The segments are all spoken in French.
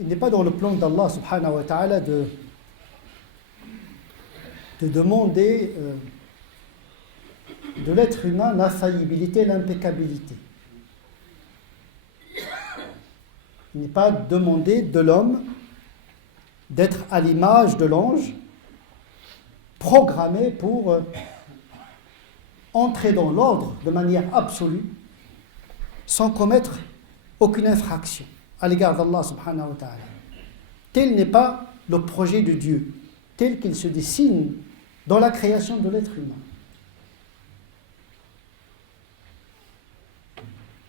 il n'est pas dans le plan d'Allah subhanahu wa ta'ala de demander de l'être humain l'infaillibilité, l'impeccabilité. Il n'est pas demandé de l'homme d'être à l'image de l'ange, programmé pour entrer dans l'ordre de manière absolue, sans commettre aucune infraction à l'égard d'Allah subhanahu wa ta'ala. Tel n'est pas le projet de Dieu, tel qu'il se dessine dans la création de l'être humain.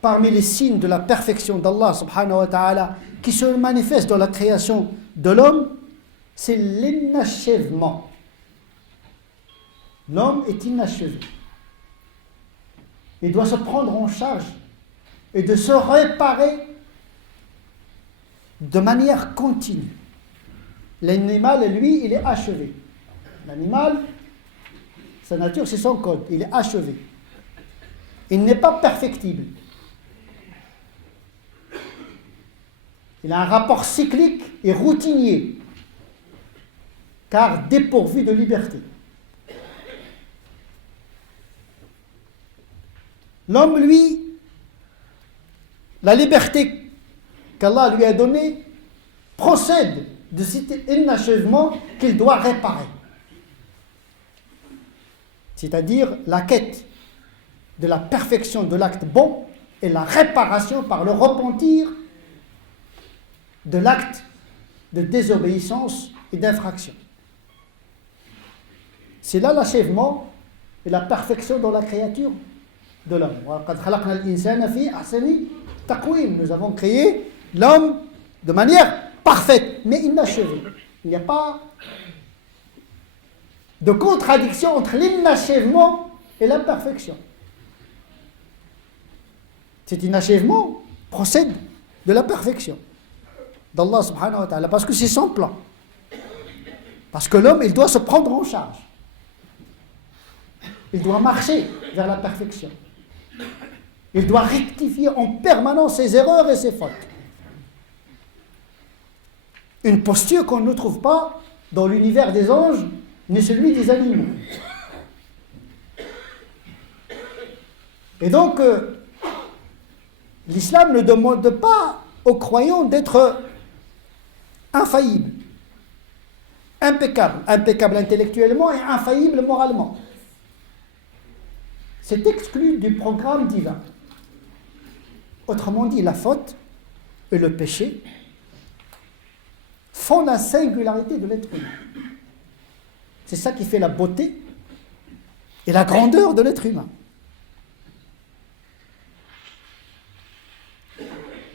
Parmi les signes de la perfection d'Allah subhanahu wa ta'ala qui se manifestent dans la création de l'homme, c'est l'inachèvement. L'homme est inachevé. Il doit se prendre en charge et de se réparer de manière continue. L'animal, lui, il est achevé. L'animal, sa nature, c'est son code. Il est achevé. Il n'est pas perfectible. Il a un rapport cyclique et routinier, car dépourvu de liberté. L'homme, lui, la liberté qu'Allah lui a donnée procède de cet inachèvement qu'il doit réparer. C'est-à-dire la quête de la perfection de l'acte bon et la réparation par le repentir de l'acte de désobéissance et d'infraction. C'est là l'achèvement et la perfection dans la créature de l'homme. Nous avons créé l'homme de manière parfaite, mais inachevé. Il n'y a pas de contradiction entre l'inachèvement et l'imperfection. Cet inachèvement procède de la perfection d'Allah subhanahu wa ta'ala, parce que c'est son plan. Parce que l'homme, il doit se prendre en charge. Il doit marcher vers la perfection. Il doit rectifier en permanence ses erreurs et ses fautes. Une posture qu'on ne trouve pas dans l'univers des anges, ni celui des animaux. Et donc, l'islam ne demande pas aux croyants d'être infaillibles, impeccables intellectuellement et infaillibles moralement. C'est exclu du programme divin. Autrement dit, la faute et le péché font la singularité de l'être humain. C'est ça qui fait la beauté et la grandeur de l'être humain.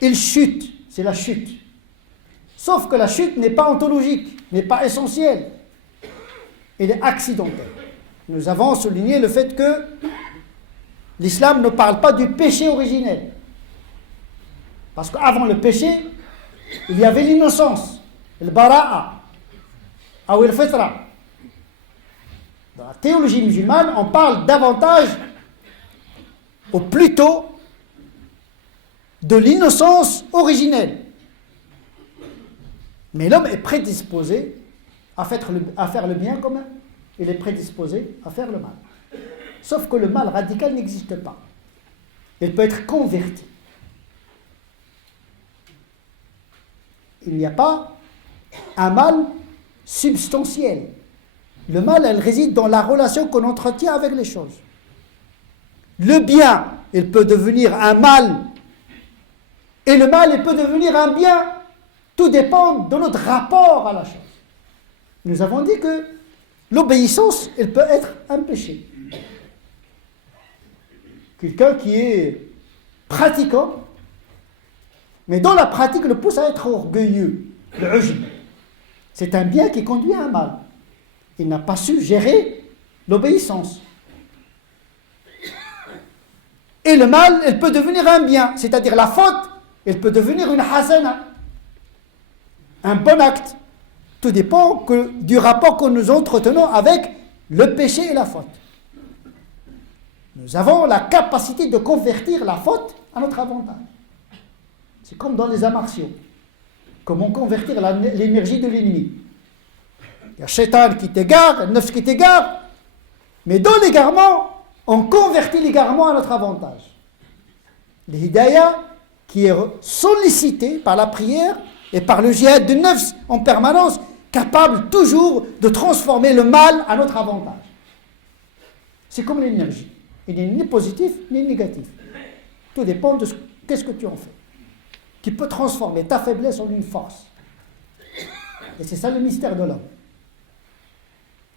Il chute, c'est la chute. Sauf que la chute n'est pas ontologique, n'est pas essentielle. Elle est accidentelle. Nous avons souligné le fait que l'islam ne parle pas du péché originel. Parce qu'avant le péché, il y avait l'innocence, le bara'a, ou le fitra. Dans la théologie musulmane, on parle davantage, ou plutôt, de l'innocence originelle. Mais l'homme est prédisposé à faire le bien comme il est prédisposé à faire le mal. Sauf que le mal radical n'existe pas. Il peut être converti. Il n'y a pas un mal substantiel. Le mal, elle réside dans la relation qu'on entretient avec les choses. Le bien, il peut devenir un mal, et le mal, il peut devenir un bien. Tout dépend de notre rapport à la chose. Nous avons dit que l'obéissance, elle peut être un péché. Quelqu'un qui est pratiquant, mais dans la pratique le pousse à être orgueilleux, le ujb. C'est un bien qui conduit à un mal. Il n'a pas su gérer l'obéissance. Et le mal, elle peut devenir un bien, c'est-à-dire la faute, elle peut devenir une hasana, un bon acte. Tout dépend du rapport que nous entretenons avec le péché et la faute. Nous avons la capacité de convertir la faute à notre avantage. C'est comme dans les arts martiaux. comment convertir l'énergie de l'ennemi. Il y a Shaitan qui t'égare, Nafs qui t'égare, mais dans l'égarement, on convertit l'égarement à notre avantage. L'hidayah qui est sollicité par la prière et par le djihad de Nafs en permanence, capable toujours de transformer le mal à notre avantage. C'est comme l'énergie. Il n'est ni positif ni négatif. Tout dépend de qu'est-ce que tu en fais. Qui peut transformer ta faiblesse en une force. Et c'est ça le mystère de l'homme.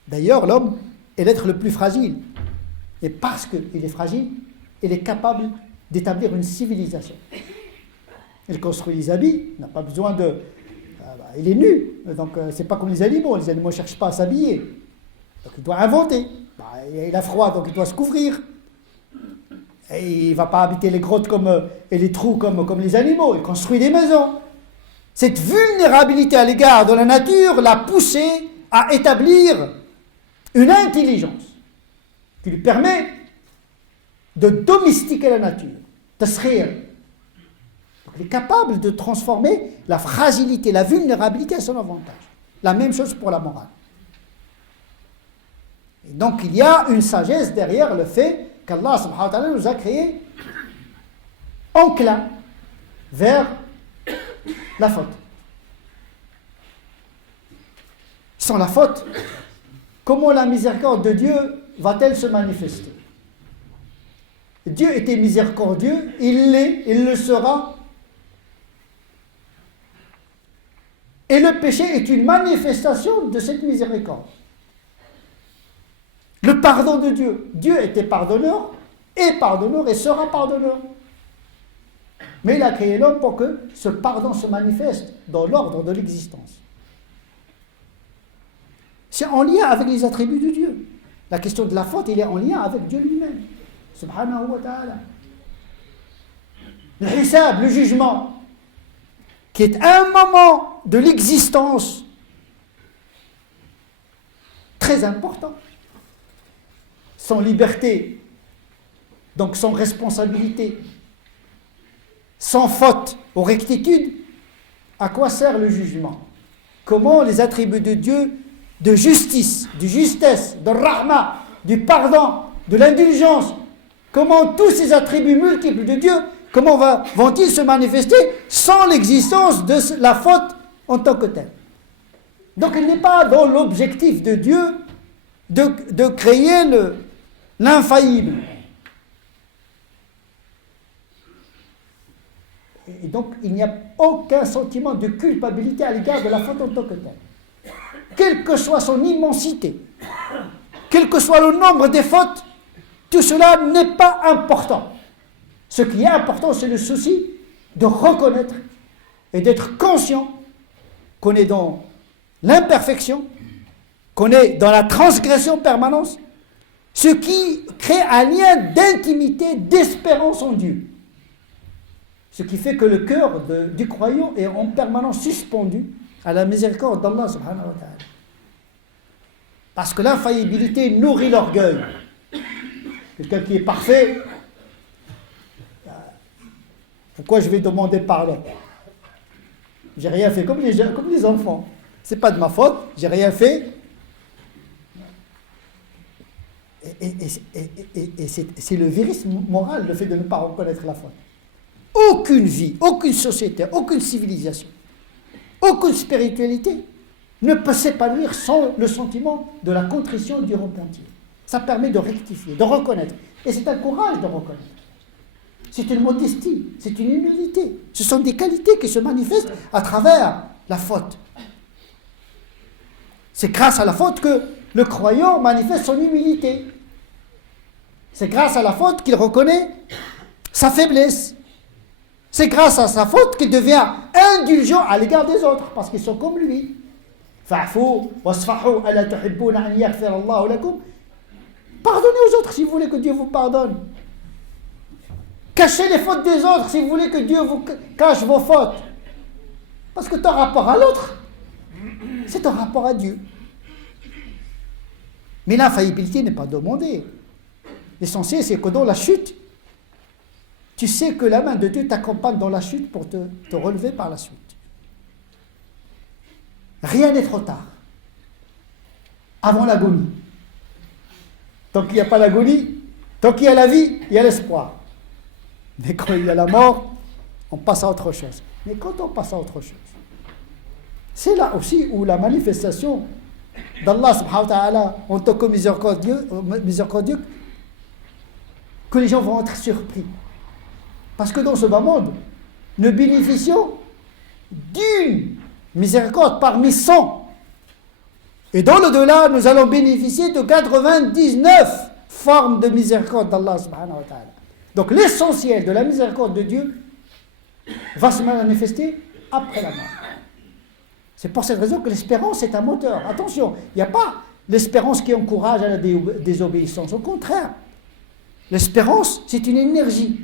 D'ailleurs, l'homme est l'être le plus fragile. Et parce qu'il est fragile, il est capable d'établir une civilisation. Il construit les habits, il n'a pas besoin de... il est nu, donc c'est pas comme les animaux ne cherchent pas à s'habiller. Donc il doit inventer. Il a froid, donc il doit se couvrir. Et il ne va pas habiter les grottes et les trous comme les animaux, il construit des maisons. Cette vulnérabilité à l'égard de la nature l'a poussé à établir une intelligence qui lui permet de domestiquer la nature, taskhir. Donc il est capable de transformer la fragilité, la vulnérabilité à son avantage. La même chose pour la morale. Et donc il y a une sagesse derrière le fait qu'Allah subhanahu wa ta'ala nous a créés enclins vers la faute. Sans la faute, comment la miséricorde de Dieu va-t-elle se manifester? Dieu était miséricordieux, il l'est, il le sera. Et le péché est une manifestation de cette miséricorde. Le pardon de Dieu. Dieu était pardonneur, et sera pardonneur. Mais il a créé l'homme pour que ce pardon se manifeste dans l'ordre de l'existence. C'est en lien avec les attributs de Dieu. La question de la faute, il est en lien avec Dieu lui-même. Subhanahu wa ta'ala. Le hisab, le jugement, qui est un moment de l'existence très important. Sans liberté, donc sans responsabilité, sans faute ou rectitude, à quoi sert le jugement? Comment les attributs de Dieu, de justice, de justesse, de rahma, du pardon, de l'indulgence, comment tous ces attributs multiples de Dieu, comment vont-ils se manifester sans l'existence de la faute en tant que telle? Donc il n'est pas dans l'objectif de Dieu de créer l'infaillible. Et donc, il n'y a aucun sentiment de culpabilité à l'égard de la faute en tant que telle. Quelle que soit son immensité, quel que soit le nombre des fautes, tout cela n'est pas important. Ce qui est important, c'est le souci de reconnaître et d'être conscient qu'on est dans l'imperfection, qu'on est dans la transgression permanente, ce qui crée un lien d'intimité, d'espérance en Dieu. Ce qui fait que le cœur du croyant est en permanence suspendu à la miséricorde d'Allah subhanahu wa ta'ala. Parce que l'infaillibilité nourrit l'orgueil. Quelqu'un qui est parfait, pourquoi je vais demander pardon? J'ai rien fait, comme les enfants. C'est pas de ma faute, j'ai rien fait. Et c'est le virisme moral, le fait de ne pas reconnaître la faute. Aucune vie, aucune société, aucune civilisation, aucune spiritualité ne peut s'épanouir sans le sentiment de la contrition et du repentir. Ça permet de rectifier, de reconnaître. Et c'est un courage de reconnaître. C'est une modestie, c'est une humilité. Ce sont des qualités qui se manifestent à travers la faute. C'est grâce à la faute que le croyant manifeste son humilité. C'est grâce à la faute qu'il reconnaît sa faiblesse. C'est grâce à sa faute qu'il devient indulgent à l'égard des autres, parce qu'ils sont comme lui. Fa'fu wasfahu ala tuhibbuna an yaghfira Allahu lakum. Pardonnez aux autres si vous voulez que Dieu vous pardonne. Cachez les fautes des autres si vous voulez que Dieu vous cache vos fautes. Parce que ton rapport à l'autre, c'est ton rapport à Dieu. Mais l'infaillibilité n'est pas demandée. L'essentiel, c'est que dans la chute, tu sais que la main de Dieu t'accompagne dans la chute pour te relever par la suite. Rien n'est trop tard. Avant l'agonie. Tant qu'il n'y a pas l'agonie, tant qu'il y a la vie, il y a l'espoir. Mais quand il y a la mort, on passe à autre chose. Mais quand on passe à autre chose, c'est là aussi où la manifestation d'Allah subhanahu wa ta'ala en tant que miséricordieux, que les gens vont être surpris. Parce que dans ce bas monde, nous bénéficions d'une miséricorde parmi 100. Et dans l'au-delà, nous allons bénéficier de 99 formes de miséricorde d'Allah subhanahu wa ta'ala. Donc l'essentiel de la miséricorde de Dieu va se manifester après la mort. C'est pour cette raison que l'espérance est un moteur. Attention, il n'y a pas l'espérance qui encourage à la désobéissance. Au contraire, l'espérance, c'est une énergie.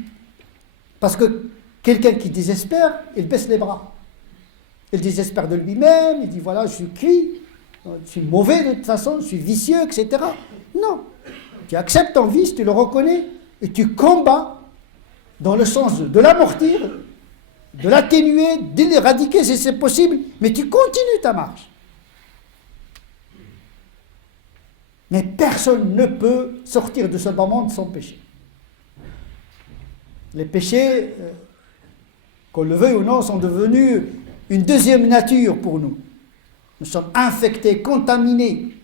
Parce que quelqu'un qui désespère, il baisse les bras. Il désespère de lui-même, il dit voilà, je suis cuit, je suis mauvais de toute façon, je suis vicieux, etc. Non. Tu acceptes ton vice, tu le reconnais, et tu combats dans le sens de l'amortir, de l'atténuer, de l'éradiquer si c'est possible, mais tu continues ta marche. Mais personne ne peut sortir de ce bas monde sans péché. Les péchés, qu'on le veuille ou non, sont devenus une deuxième nature pour nous. Nous sommes infectés, contaminés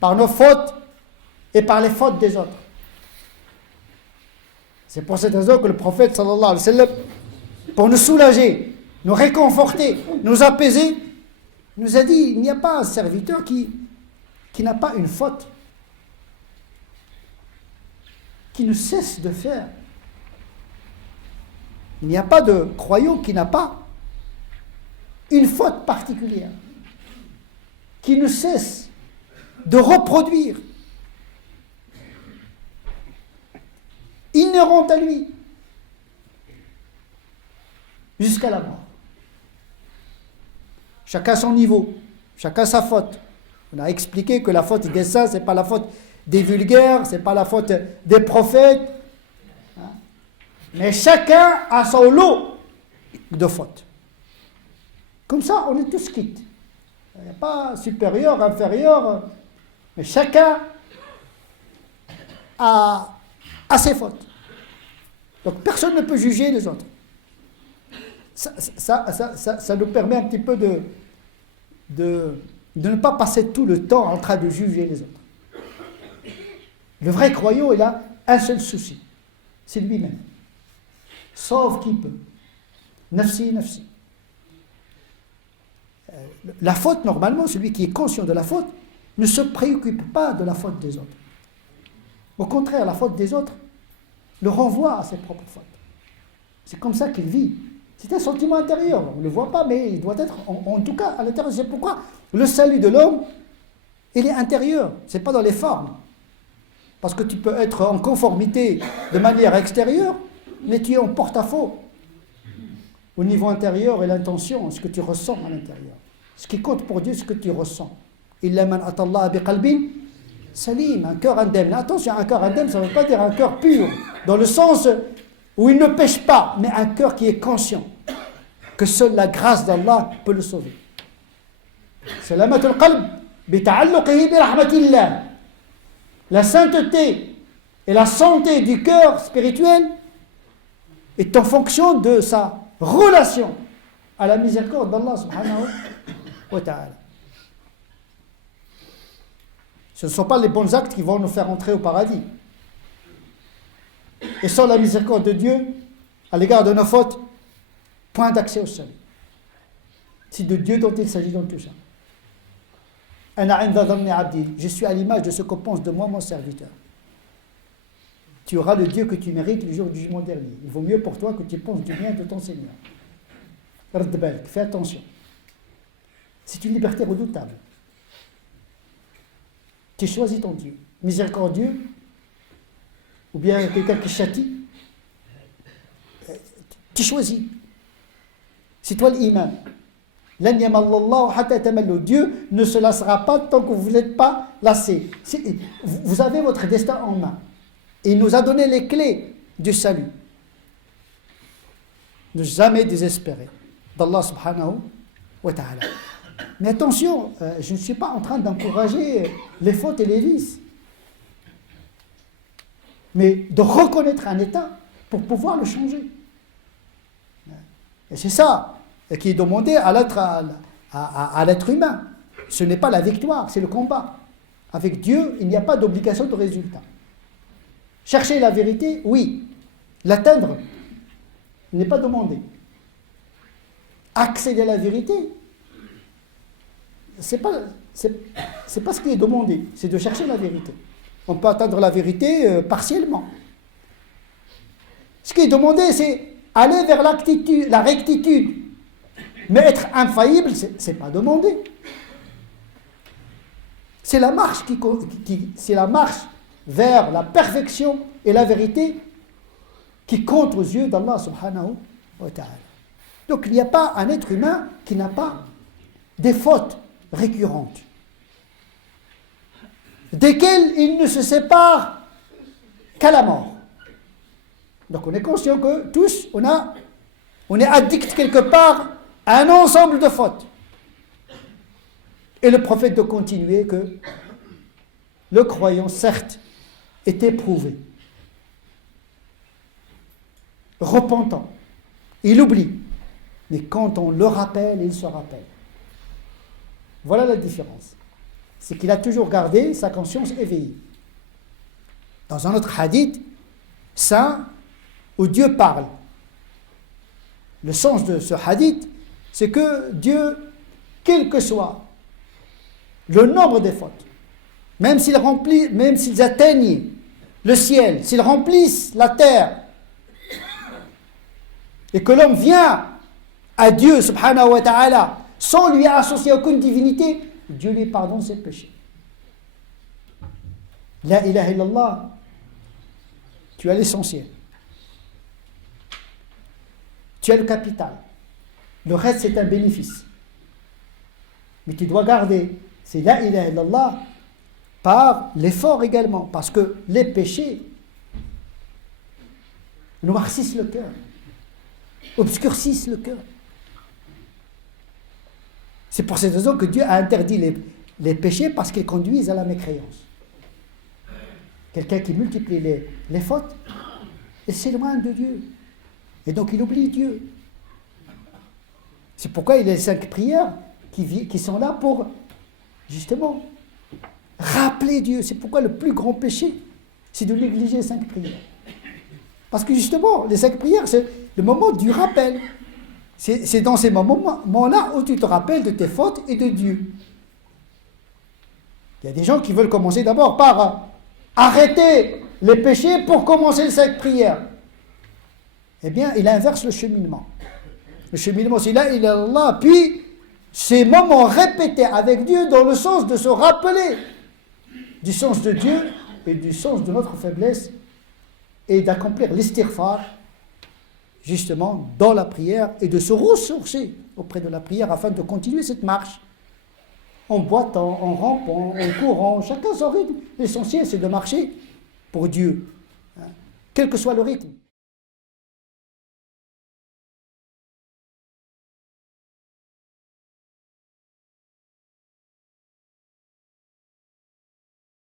par nos fautes et par les fautes des autres. C'est pour cette raison que le prophète sallallahu alayhi wa sallam, pour nous soulager, nous réconforter, nous apaiser, nous a dit, il n'y a pas un serviteur qui n'a pas une faute, qui ne cesse de faire. Il n'y a pas de croyant qui n'a pas une faute particulière, qui ne cesse de reproduire, inhérente à lui, jusqu'à la mort. Chacun son niveau, chacun sa faute. On a expliqué que la faute des saints, ce n'est pas la faute des vulgaires, ce n'est pas la faute des prophètes. Mais chacun a son lot de fautes. Comme ça, on est tous quittes. Il n'y a pas supérieur, inférieur, mais chacun a ses fautes. Donc personne ne peut juger les autres. Ça nous permet un petit peu de ne pas passer tout le temps en train de juger les autres. Le vrai croyant, il a un seul souci, c'est lui-même. Sauve qui peut. Nafsi, nafsi. La faute, normalement, celui qui est conscient de la faute, ne se préoccupe pas de la faute des autres. Au contraire, la faute des autres le renvoie à ses propres fautes. C'est comme ça qu'il vit. C'est un sentiment intérieur. On ne le voit pas, mais il doit être, en tout cas, à l'intérieur. C'est pourquoi le salut de l'homme, il est intérieur. Ce n'est pas dans les formes. Parce que tu peux être en conformité de manière extérieure, mais tu es en porte-à-faux au niveau intérieur et l'intention, ce que tu ressens à l'intérieur. Ce qui compte pour Dieu, c'est ce que tu ressens. Illa man atallah bi qalbin salim, un cœur indemne. Attention, un cœur indemne, ça ne veut pas dire un cœur pur, dans le sens où il ne pêche pas, mais un cœur qui est conscient que seule la grâce d'Allah peut le sauver. Salamatul qalb bi ta'alluqihi bi rahmatillah. La sainteté et la santé du cœur spirituel est en fonction de sa relation à la miséricorde d'Allah subhanahu wa ta'ala. Ce ne sont pas les bons actes qui vont nous faire entrer au paradis. Et sans la miséricorde de Dieu, à l'égard de nos fautes, point d'accès au salut. C'est de Dieu dont il s'agit dans tout ça. Je suis à l'image de ce que pense de moi mon serviteur. Tu auras le Dieu que tu mérites le jour du jugement dernier. Il vaut mieux pour toi que tu penses du bien de ton Seigneur. Fais attention. C'est une liberté redoutable. Tu choisis ton Dieu. Miséricordieux, ou bien quelqu'un qui châtie. Tu choisis. C'est toi l'imam. Dieu ne se lassera pas tant que vous n'êtes pas lassé. Vous avez votre destin en main. Et il nous a donné les clés du salut. Ne jamais désespérer d'Allah subhanahu wa ta'ala. Mais attention, je ne suis pas en train d'encourager les fautes et les vices. Mais de reconnaître un état pour pouvoir le changer. Et c'est ça qui est demandé à l'être humain. Ce n'est pas la victoire, c'est le combat. Avec Dieu, il n'y a pas d'obligation de résultat. Chercher la vérité, oui. L'atteindre n'est pas demandé. Accéder à la vérité, c'est pas ce qui est demandé, c'est de chercher la vérité. On peut atteindre la vérité partiellement. Ce qui est demandé, c'est aller vers la rectitude. Mais être infaillible, c'est pas demandé. C'est la marche c'est la marche vers la perfection et la vérité qui compte aux yeux d'Allah subhanahu wa ta'ala. Donc il n'y a pas un être humain qui n'a pas des fautes récurrentes, desquelles il ne se sépare qu'à la mort. Donc on est conscient que tous, on est addict quelque part à un ensemble de fautes. Et le prophète de continuer que le croyant, certes, est éprouvé, repentant, il oublie, mais quand on le rappelle, il se rappelle. Voilà la différence. C'est qu'il a toujours gardé sa conscience éveillée. Dans un autre hadith, saint, où Dieu parle, le sens de ce hadith, c'est que Dieu, quel que soit le nombre des fautes, même s'ils atteignent le ciel, s'ils remplissent la terre, et que l'homme vient à Dieu, subhanahu wa ta'ala, sans lui associer aucune divinité, Dieu lui pardonne ses péchés. La ilaha illallah, tu as l'essentiel. Tu as le capital. Le reste, c'est un bénéfice. Mais tu dois garder c'est la ilaha illallah par l'effort également, parce que les péchés noircissent le cœur, obscurcissent le cœur. C'est pour cette raison que Dieu a interdit les péchés, parce qu'ils conduisent à la mécréance. Quelqu'un qui multiplie les fautes, il s'éloigne de Dieu. Et donc il oublie Dieu. C'est pourquoi il y a les 5 prières qui sont là pour, justement, rappeler Dieu. C'est pourquoi le plus grand péché, c'est de négliger les 5 prières. Parce que justement, les 5 prières, c'est le moment du rappel. C'est dans ces moments-là où tu te rappelles de tes fautes et de Dieu. Il y a des gens qui veulent commencer d'abord par arrêter les péchés pour commencer les 5 prières. Eh bien, il inverse le cheminement. Le cheminement, c'est là, il est Allah. Puis, ces moments répétés avec Dieu dans le sens de se rappeler du sens de Dieu et du sens de notre faiblesse et d'accomplir l'istighfar, justement, dans la prière et de se ressourcer auprès de la prière afin de continuer cette marche en boitant, en rampant, en courant, chacun son rythme. L'essentiel, c'est de marcher pour Dieu, hein, quel que soit le rythme.